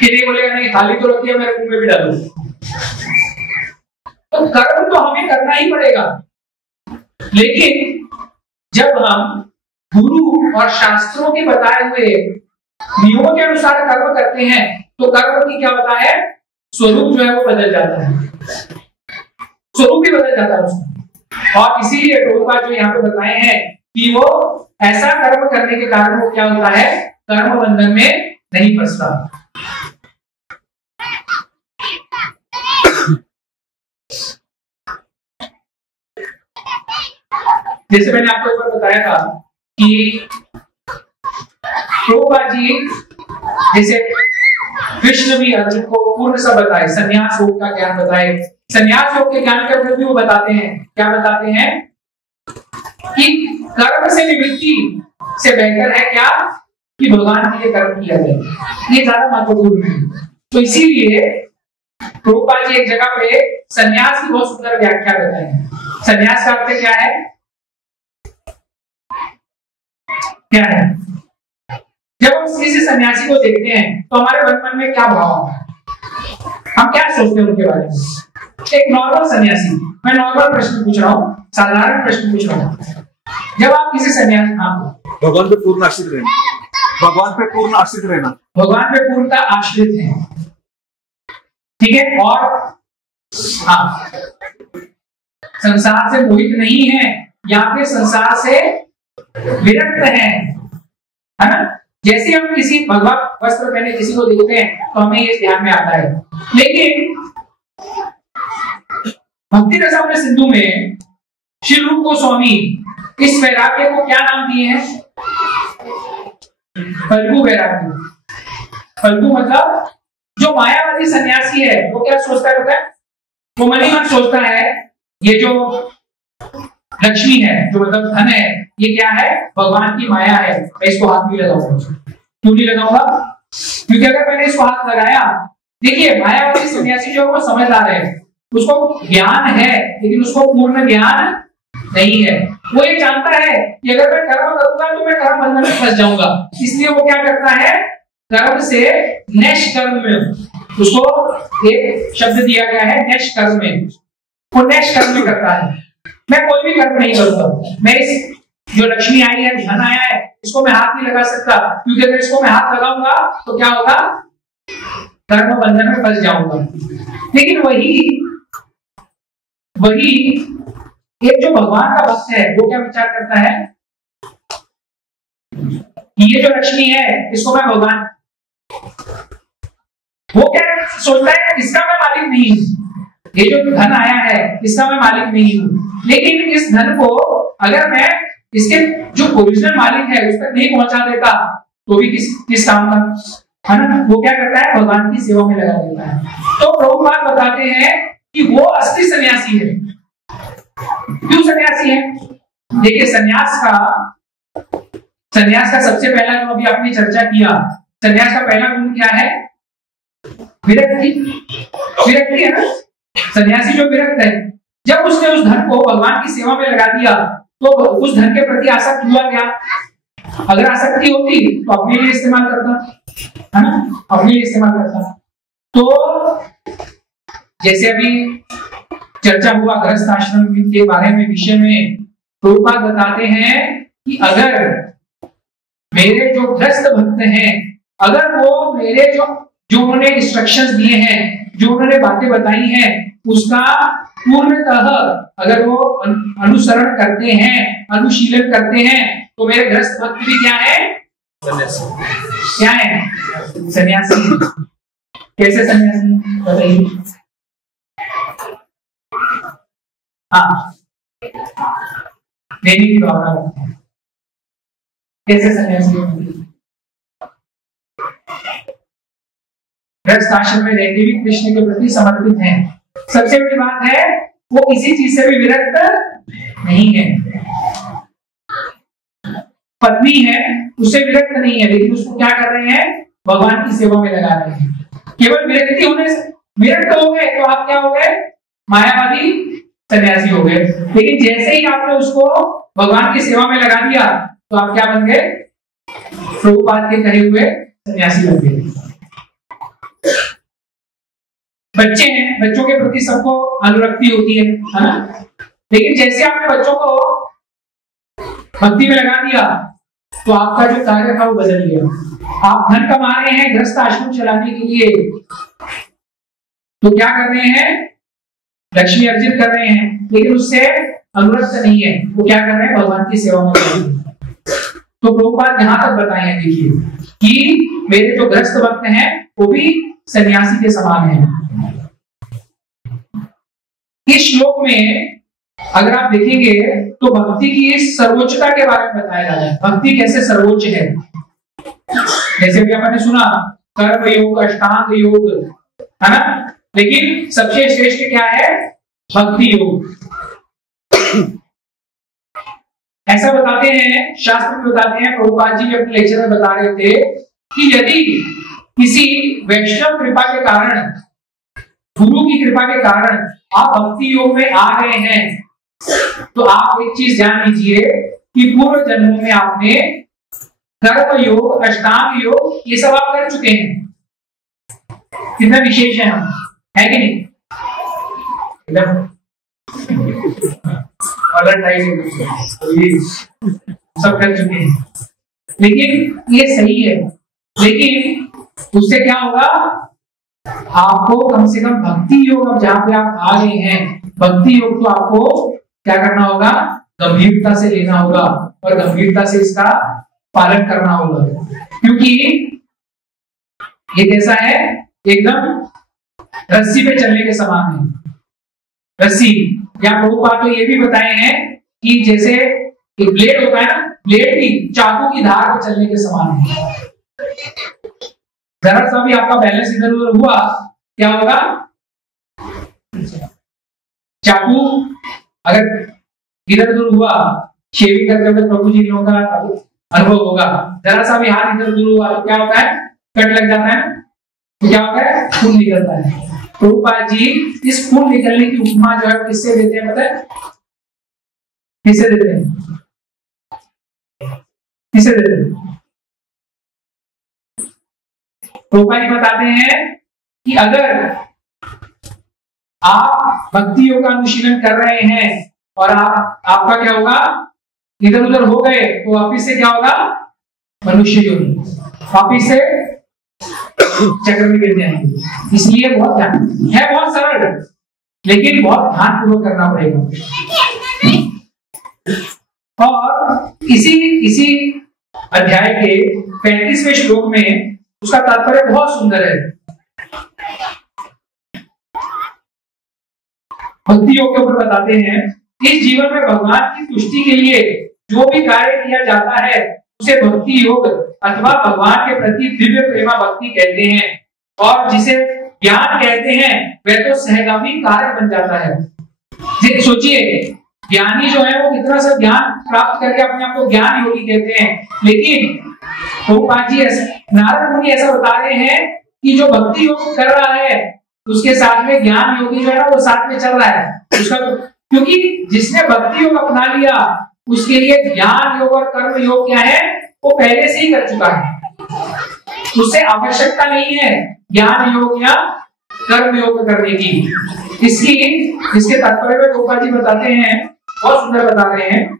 कि नहीं बोलेगा नहीं थाली तो रखी है मेरे मुंह में भी डालो। तो कर्म तो हमें करना ही पड़ेगा। लेकिन जब हम गुरु और शास्त्रों के बताए हुए नियमों के अनुसार कर्म करते हैं तो कर्म की क्या होता है? स्वरूप जो है वो बदल जाता है, स्वरूप भी बदल जाता है उसका। और इसीलिए प्रभुपाद जो यहाँ पे बताए हैं कि वो ऐसा कर्म करने के कारण वो क्या होता है? कर्म बंधन में नहीं फंसता। जैसे मैंने आपको एक बार बताया था कि प्रभुपाद जी जैसे कृष्ण भी अर्जुन को पूर्ण सब बताए, संन्यास योग का ज्ञान बताए। संन्यास योग के ज्ञान के ऊपर भी वो बताते हैं, क्या बताते हैं कि कर्म से निवृत्ति से बेहतर है क्या कि भगवान के लिए कर्म किया जाए, ये ज्यादा महत्वपूर्ण है। तो इसीलिए प्रभुपाद जी एक जगह पे संन्यास की बहुत सुंदर व्याख्या बताए हैं। संन्यास का अर्थ क्या है? क्या है? जब हम किसी सन्यासी को देखते हैं तो हमारे मन में क्या भाव आता है, हम क्या सोचते हैं उनके बारे में? एक नॉर्मल सन्यासी, मैं नॉर्मल प्रश्न पूछ रहा हूँ, साधारण प्रश्न पूछ रहा हूँ। जब आप किसी सन्यासी, भगवान पे पूर्ण आश्रित रहना, भगवान पे पूर्ण आश्रित रहना, भगवान पे पूर्णता आश्रित है, ठीक है, और हाँ, संसार से मोहित नहीं है या फिर संसार से विरक्त है ना? जैसे हम किसी भगवा वस्त्र पहने किसी को देखते हैं तो हमें ये ध्यान में आता है। लेकिन भक्ति रसामृत सिंधु में श्री रूप गोस्वामी इस वैराग्य को क्या नाम दिए हैं? फल्गु वैराग्य। फल्गु मतलब जो मायावादी सन्यासी है वो क्या सोचता रहता है? वो मन ही मन सोचता है ये जो लक्ष्मी है, जो मतलब धन है, ये क्या है? भगवान की माया है, मैं इसको हाथ नहीं लगाऊंगा। क्यों नहीं लगाऊंगा? क्योंकि अगर मैंने इसको हाथ लगाया, देखिए मायावादी सन्यासी जो वो समझदार है, उसको ज्ञान है लेकिन उसको पूर्ण ज्ञान नहीं है। वो ये जानता है कि अगर मैं कर्म करूंगा तो मैं कर्म बंधन में फंस जाऊंगा, इसलिए वो क्या करता है? कर्म से नैष्कर्म में, उसको एक शब्द दिया गया है नैष्कर्म में, वो नैष्कर्म में करता है। मैं कोई भी कर्म नहीं करूंगा, मैं इस जो लक्ष्मी आई है, धन आया है, इसको मैं हाथ नहीं लगा सकता, क्योंकि अगर इसको मैं हाथ लगाऊंगा तो क्या होगा? कर्म बंधन में फंस जाऊंगा। लेकिन वही एक जो भगवान का भक्त है वो क्या विचार करता है कि ये जो लक्ष्मी है इसको मैं भगवान, वो क्या सोचता है? इसका मैं मालिक नहीं हूं, ये जो धन आया है इसका मैं मालिक नहीं हूं, लेकिन इस धन को अगर मैं इसके जो ओरिजिनल मालिक है उस तक नहीं पहुंचा देता तो भी किस काम का, है ना? वो क्या करता है? भगवान की सेवा में लगा देता है। तो प्रभुपाद बताते हैं कि वो असली सन्यासी है। क्यों सन्यासी है? देखिए संन्यास का सबसे पहला जो अभी आपने चर्चा किया, संन्यास का पहला गुण क्या है? विरक्ति। विरक्ति है ना? सन्यासी जो विरक्त है, जब उसने उस धन को भगवान की सेवा में लगा दिया तो उस धन के प्रति आसक्त हुआ क्या? अगर आसक्ति होती तो अपने लिए इस्तेमाल करता, है ना? अपने लिए इस्तेमाल करता। तो जैसे अभी चर्चा हुआ गृहस्थ आश्रम के बारे में, विषय में, प्रभुपाद बताते हैं कि अगर मेरे जो गृहस्थ भक्त हैं, अगर वो मेरे जो उन्होंने इंस्ट्रक्शंस दिए हैं, जो उन्होंने बातें बताई हैं, उसका पूर्णतः अगर वो अनुसरण करते हैं, अनुशीलन करते हैं, तो मेरे गृहस्थ भक्त भी क्या है? क्या है? सन्यासी। कैसे सन्यासी बताइए? हाँ, देवी की भावना रखते हैं। कैसे सन्यासी? गृहस्थ आश्रम में रहते भी कृष्ण के प्रति समर्पित हैं। सबसे बड़ी बात है वो किसी चीज से भी विरक्त नहीं है। पत्नी है, उससे विरक्त नहीं है, लेकिन उसको क्या कर रहे हैं? भगवान की सेवा में लगा रहे हैं। केवल विरक्ति होने से विरक्त हो गए तो आप क्या हो गए? मायावादी सन्यासी हो गए। लेकिन जैसे ही आपने उसको भगवान की सेवा में लगा दिया तो आप क्या बन गए? प्रभुपाद के कहे हुए सन्यासी बन गए। बच्चे हैं, बच्चों के प्रति सबको अनुरक्ति होती है ना? लेकिन जैसे आपने बच्चों को भक्ति में लगा दिया तो आपका जो कार्य था वो बदल गया। आप धन कमा रहे हैं गृहस्थ आश्रम चलाने के लिए, तो क्या कर रहे हैं? लक्ष्मी अर्जित कर रहे हैं, लेकिन उससे अनुरक्त नहीं है, वो क्या कर रहे हैं? भगवान की सेवा में कर रहे हैं। तो प्रभुपाद यहां तक बताए हैं, देखिए कि मेरे जो गृहस्थ भक्त हैं वो भी सन्यासी के समान है। इस श्लोक में अगर आप देखेंगे तो भक्ति की सर्वोच्चता के बारे में बताया जा रहा है। भक्ति कैसे सर्वोच्च है, जैसे भी आपने सुना कर्म योग, अष्टांग योग, है ना, लेकिन सबसे श्रेष्ठ क्या है? भक्ति योग। ऐसा बताते हैं, शास्त्र में बताते हैं, प्रभुपाद जी अपने लेक्चर में बता रहे थे कि यदि किसी वैष्णव कृपा के कारण, गुरु की कृपा के कारण आप भक्ति योग में आ गए हैं, तो आप एक चीज जान लीजिए कि पूर्व जन्मों में आपने कर्म योग, अष्टांग योग, ये सब आप कर चुके हैं। कितना विशेष है हम, है कि नहीं? एकदम सब कर चुके हैं, लेकिन ये सही है। लेकिन उससे क्या होगा? आपको कम से कम भक्ति योग, अब जहां पे आप आ गए हैं, भक्ति योग, तो आपको क्या करना होगा? गंभीरता से लेना होगा और गंभीरता से इसका पालन करना होगा, क्योंकि ये कैसा है? एकदम रस्सी पे चलने के समान है। रस्सी, या प्रभुपाद तो ये भी बताए हैं कि जैसे एक ब्लेड होता है ना, ब्लेड भी चाकू की धार पर चलने के समान है। जरा सा भी आपका बैलेंस इधर उधर हुआ, क्या होगा? चाकू अगर इधर उधर हुआ, शेविंग करते हुए प्रभु जी लोगों का अनुभव होगा, जरा सा भी हाथ इधर उधर हुआ तो क्या होता है? कट लग जाता है, तो क्या होता है? खून निकलता है। प्रभुपाद जी इस खून निकलने की उपमा जो है किससे देते हैं? पता है किससे देते हैं? किससे देते हैं? प्रभुपाद जी बताते हैं कि अगर आप भक्ति योग का अनुशीलन कर रहे हैं और आपका क्या होगा? इधर उधर हो गए, तो वापिस से क्या होगा? मनुष्य योनि, वापिस से चक्र में गिर जाएंगे। इसलिए बहुत ध्यान है, बहुत सरल, लेकिन बहुत ध्यान पूर्वक करना पड़ेगा। और इसी अध्याय के 35वें श्लोक में उसका तात्पर्य बहुत सुंदर है। भक्ति योग के ऊपर बताते हैं, इस जीवन में भगवान की तुष्टि के लिए जो भी कार्य किया जाता है उसे भक्ति योग अथवा भगवान के प्रति दिव्य प्रेमा भक्ति कहते हैं, और जिसे ज्ञान कहते हैं वह तो सहगामी कार्य बन जाता है। सोचिए, ज्ञानी जो है वो कितना सा ज्ञान प्राप्त करके अपने आप को ज्ञान योगी कहते हैं, लेकिन प्रभुपाद जी नारद मुनि ऐसा बता रहे हैं कि जो भक्ति योग कर रहा है उसके साथ में ज्ञान योगी जो है ना वो साथ में चल रहा है उसका, क्योंकि जिसने भक्ति योग अपना लिया उसके लिए ज्ञान योग और कर्म योग क्या है? वो पहले से ही कर चुका है, उससे आवश्यकता नहीं है ज्ञान योग या कर्म योग करने की। इसके तात्पर्य में गोपाल जी बताते हैं, बहुत सुंदर बता रहे हैं,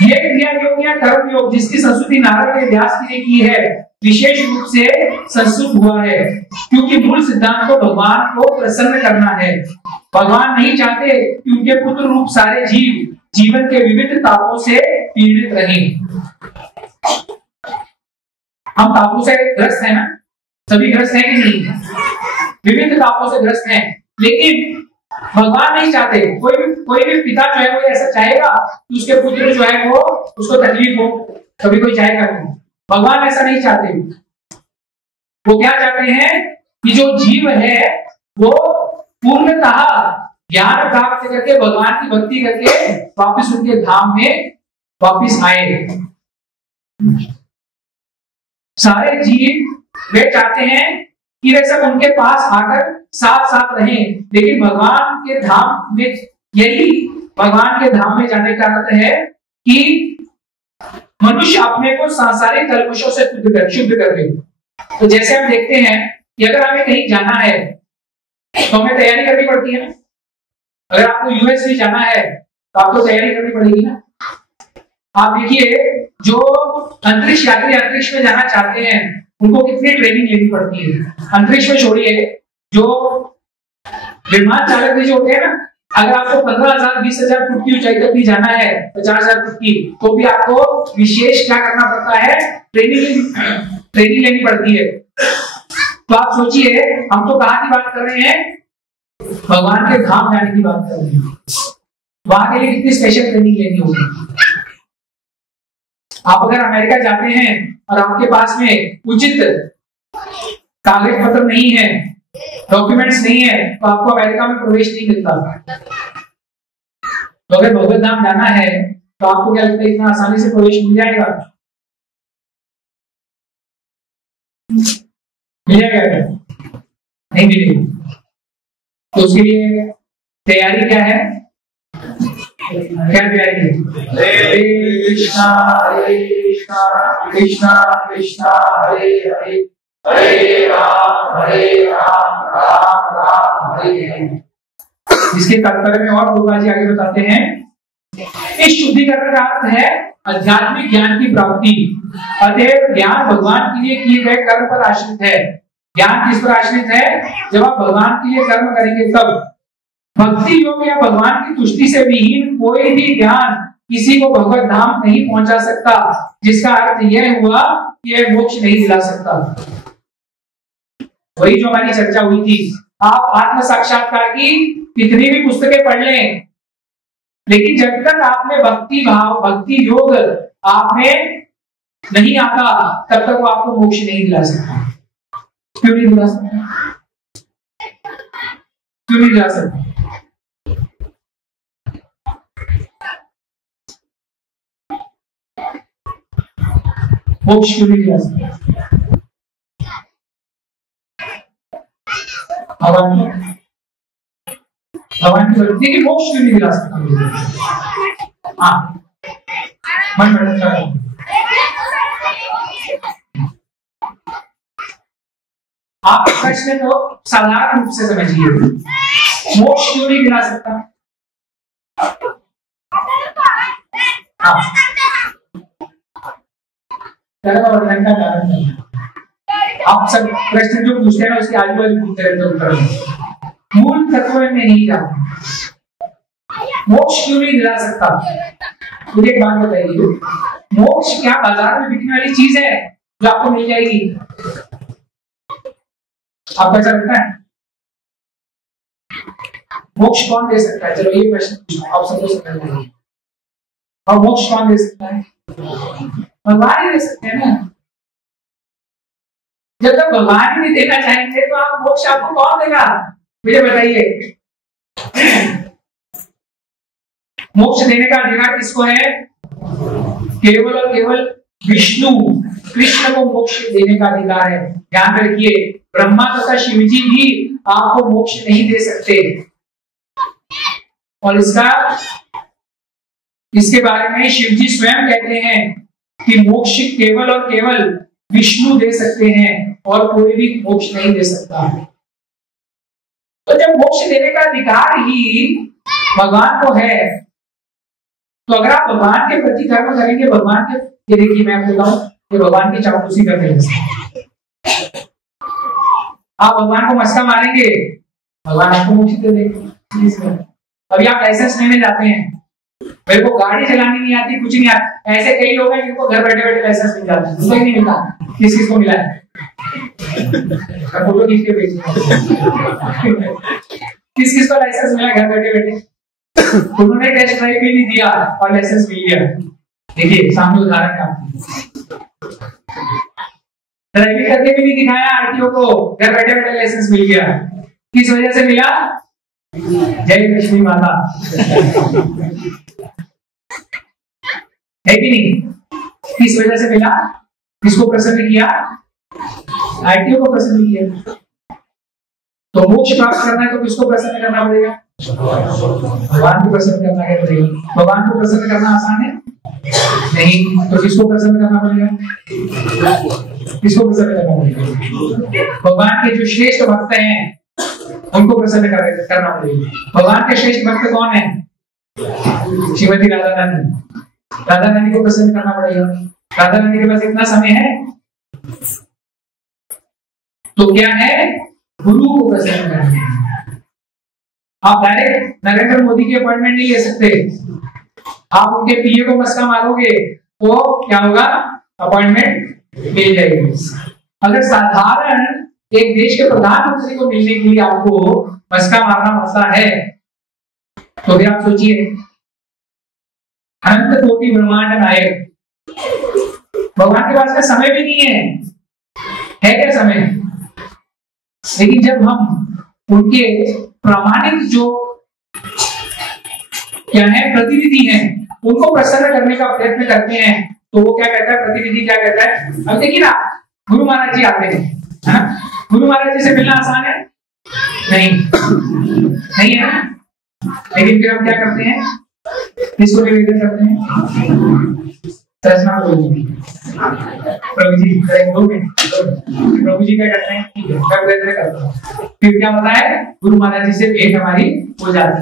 ये क्रिया योग या कर्म योग जिसकी संस्तुति नारद ने व्यास के लिए की है, विशेष रूप से संस्तुत हुआ है, क्योंकि मूल सिद्धांत को भगवान को प्रसन्न करना है। भगवान नहीं चाहते कि उनके पुत्र रूप सारे जीव जीवन के विविध तापों से पीड़ित रहें। हम तापों से ग्रस्त हैं ना, सभी ग्रस्त हैं कि नहीं? विविध तापों से ग्रस्त हैं, लेकिन भगवान नहीं चाहते, कोई भी पिता जो है वो ऐसा चाहेगा कि उसके पुत्र जो है वो उसको तकलीफ हो, कभी कोई चाहेगा नहीं। भगवान ऐसा नहीं चाहते। वो क्या चाहते हैं कि जो जीव है वो पूर्णतः ज्ञान प्राप्त करके भगवान की भक्ति करके वापस उनके धाम में वापस आए। सारे जीव वे चाहते हैं कि वे सब उनके पास आकर साथ साथ रहें, लेकिन भगवान के धाम में, यही भगवान के धाम में जाने का अर्थ है कि मनुष्य अपने को सांसारिक कल्मशों से शुद्ध कर ले। तो जैसे हम देखते हैं कि अगर हमें कहीं जाना है तो हमें तैयारी करनी पड़ती है ना। अगर आपको यूएस में जाना है तो आपको तैयारी करनी पड़ेगी ना। आप देखिए, जो अंतरिक्ष यात्री अंतरिक्ष में जाना चाहते हैं उनको कितनी ट्रेनिंग लेनी पड़ती है। अंतरिक्ष में छोड़िए, जो विमान चालक भी जो होते हैं ना, अगर आपको 15,000 20,000 फुट की ऊंचाई तक भी जाना है, 50,000 फुट की, तो भी आपको विशेष क्या करना पड़ता है? ट्रेनिंग लेनी पड़ती है। तो आप सोचिए, हम तो कहाँ की बात कर रहे हैं? भगवान के धाम जाने की बात कर रहे हैं। वहां के लिए कितनी स्पेशल ट्रेनिंग लेनी होगी। आप अगर अमेरिका जाते हैं और आपके पास में उचित कागज पत्र नहीं है, डॉक्यूमेंट्स नहीं है, तो आपको अमेरिका में प्रवेश नहीं मिलता। तो अगर भगवत धाम जाना है तो आपको क्या लगता है इतना आसानी से प्रवेश मिल जाएगा? मिल जाएगा? नहीं मिलेगा। तो उसके लिए तैयारी क्या है? क्या तैयारी है? हरे कृष्णा कृष्णा कृष्णा हरे हरे, हरे राम राम राम हरे हरे। इसके तात्पर्य में और गुरुजी जी आगे बताते हैं, इस शुद्धिकरण का अर्थ है आध्यात्मिक ज्ञान की प्राप्ति। अतएव ज्ञान भगवान के लिए किए गए कर्म पर आश्रित है। ज्ञान किस पर आश्रित है? जब आप भगवान के लिए कर्म करेंगे तब। भक्ति योग या भगवान की तुष्टि से विहीन कोई भी ज्ञान किसी को भगवत धाम नहीं पहुंचा सकता, जिसका अर्थ यह हुआ कि यह मोक्ष नहीं दिला सकता। वही जो हमारी चर्चा हुई थी, आप आत्म साक्षात्कार की कितनी भी पुस्तकें पढ़ लें, लेकिन जब तक आपने भक्ति भाव भक्ति योग आप में नहीं आता, तब तक वो आपको मोक्ष नहीं दिला सकता। क्यों नहीं दिला सकता? क्यों नहीं दिला सकता? मोक्ष क्यों नहीं दिला सकता? भगवान की भक्ति की मोक्ष क्यों नहीं दिला सकता? हाँ, मन बढ़ता है। आप प्रश्न को साधारण रूप से समझिए, मोक्ष क्यों नहीं दिला सकता? वर्णन का कारण नहीं। आप सब प्रश्न जो पूछते हैं उसके आजू बाजू पूछते रहते हैं, उत्तर मूल तत्व में नहीं जाते। मोक्ष क्यों नहीं दिला सकता? मुझे एक बात बताइए, मोक्ष क्या बाजार में बिकने वाली चीज है जो आपको मिल जाएगी? आपका चलता है? मोक्ष कौन दे सकता है? चलो ये प्रश्न पूछो, आप सबको समझ लीजिए। और मोक्ष कौन दे सकता है? भगवान ही दे सकते हैं ना। जब तक भगवान ही नहीं देना चाहेंगे तो आप मोक्ष आपको कौन देगा? मुझे बताइए। मोक्ष देने का अधिकार किसको है? केवल और केवल विष्णु कृष्ण को मोक्ष देने का अधिकार है। ध्यान रखिए, ब्रह्मा तथा शिव जी भी आपको मोक्ष नहीं दे सकते। और इसके बारे में शिव जी स्वयं कहते हैं कि मोक्ष केवल और केवल विष्णु दे सकते हैं और कोई भी मोक्ष नहीं दे सकता। तो जब मोक्ष देने का अधिकार ही भगवान को है, तो अगर आप भगवान के प्रति कर्म करेंगे, भगवान के, ये देखिए मैं आपको बताऊं कि भगवान की चापलूसी करते हैं। आप भगवान को मस्का मारेंगे, भगवान आपको मोक्ष दे देंगे। अभी आप लाइसेंस लेने जाते हैं, मेरे को गाड़ी चलानी नहीं आती, कुछ नहीं आता, ऐसे कई लोग हैं जिनको घर बैठे बैठे लाइसेंस मिल जाता है, मुझे नहीं मिलता। किस को मिला है? फोटो खींच के भेजना। किस को लाइसेंस मिला घर बैठे बैठे? उन्होंने टेस्ट ड्राइव भी नहीं दिया और लाइसेंस मिल गया। देखिए सामने उदाहरण का, ड्राइविंग करके भी नहीं दिखाया आरटीओ को, घर बैठे बैठे लाइसेंस मिल गया। किस वजह से मिला? जय लक्ष्मी माता। है कि नहीं? किस वजह से मिला? किसको प्रसन्न किया? आरटीओ को प्रसन्न किया। तो मोक्ष प्राप्त करना है तो किसको प्रसन्न करना पड़ेगा? भगवान को प्रसन्न करना पड़ेगा। भगवान को प्रसन्न करना आसान है नहीं, तो किसको प्रसन्न करना पड़ेगा? किसको प्रसन्न करना पड़ेगा? भगवान के जो श्रेष्ठ भक्त हैं उनको प्रसन्न करना पड़ेगा। भगवान के श्रेष्ठ भक्त कौन है? श्रीमती राधा रानी। राधा रानी को प्रसन्न करना पड़ेगा। राधा रानी के पास इतना समय है तो क्या है? गुरु को प्रसन्न करना है। आप डायरेक्ट नरेंद्र मोदी की अपॉइंटमेंट नहीं ले सकते। आप उनके पीए को मस्का मारोगे तो क्या होगा? अपॉइंटमेंट मिल जाएगी। अगर साधारण एक देश के प्रधानमंत्री को मिलने के लिए आपको मस्का मारना पड़ता है तो भी आप सोचिए, अनंत कोटि ब्रह्मांड नायक भगवान के पास में समय भी नहीं है क्या समय? लेकिन जब हम उनके प्रामाणिक जो क्या है प्रतिनिधि हैं उनको प्रसन्न करने का प्रयत्न करते हैं तो वो क्या कहता है, प्रतिनिधि क्या कहता है? अब देखिए ना, गुरु महाराज जी आते हैं, है ना? गुरु महाराज जी से मिलना आसान है? नहीं है ना? लेकिन फिर हम क्या करते हैं, किसको निवेदन करते हैं? प्रभु जी प्रभु जी क्या करते हैं? ठीक है, मैं प्रयत्न करता हूँ। फिर क्या होता है, गुरु महाराज जी से भेंट हमारी हो जाती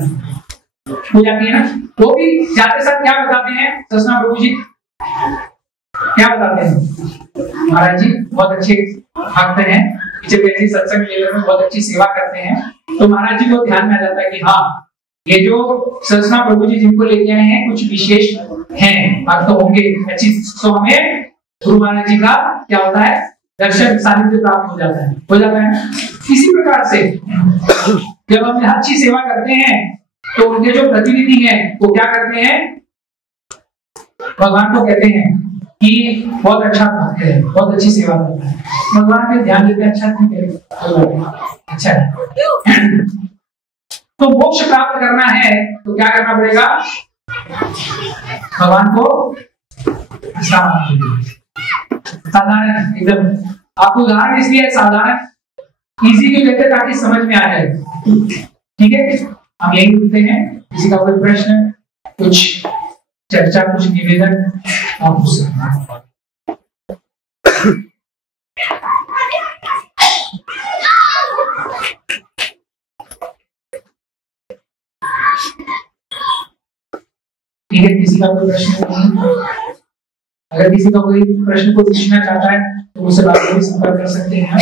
है ना। वो भी जाते साथ क्या बताते हैं ससना प्रभु जी? क्या बताते हैं? महाराज जी बहुत अच्छे भक्त हैं, जब ऐसी सत्संग मेले में बहुत अच्छी सेवा करते हैं। तो महाराज जी को ध्यान में आ जाता है कि हाँ, ये जो ससना प्रभु जी जिनको लेके आए हैं कुछ विशेष हैं, भक्त होंगे अच्छी। तो हमें गुरु महाराज जी का क्या होता है, दर्शन सानिध्य प्राप्त हो जाता है। इसी प्रकार से जब हम अच्छी सेवा करते हैं तो उनके जो प्रतिनिधि हैं वो क्या करते हैं, भगवान को कहते हैं कि बहुत अच्छा भक्त है, बहुत अच्छी सेवा करता है। भगवान पे ध्यान देते हैं, अच्छा नहीं, अच्छा है। तो मोक्ष प्राप्त करना है तो क्या करना पड़ेगा, भगवान को साधारण एकदम। आपको उदाहरण इसलिए साधारण इजी क्यों देते ताकि समझ में आ जाए। ठीक है, हम यही रुकते हैं। किसी का कोई प्रश्न, कुछ चर्चा, कुछ निवेदन आप पूछ सकते हैं। ठीक है, किसी का कोई प्रश्न नहीं? अगर किसी का कोई प्रश्न को पूछना चाहता है तो मुझसे बात करके संपर्क कर सकते हैं।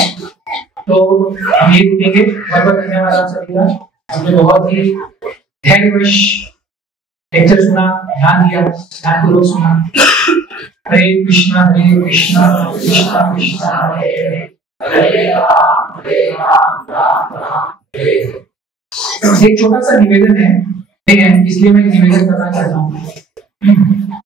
तो हम ये रुकेंगे। बहुत बहुत धन्यवाद आप सभी का, आपने बहुत ही धैर्यवश लेक्चर सुना, ध्यान दिया, ध्यानपूर्वक सुना। हरे कृष्णा कृष्णा कृष्णा हरे हरे, हरे राम राम राम हरे। एक छोटा सा निवेदन है, इसलिए मैं निवेदन करना चाहता हूँ।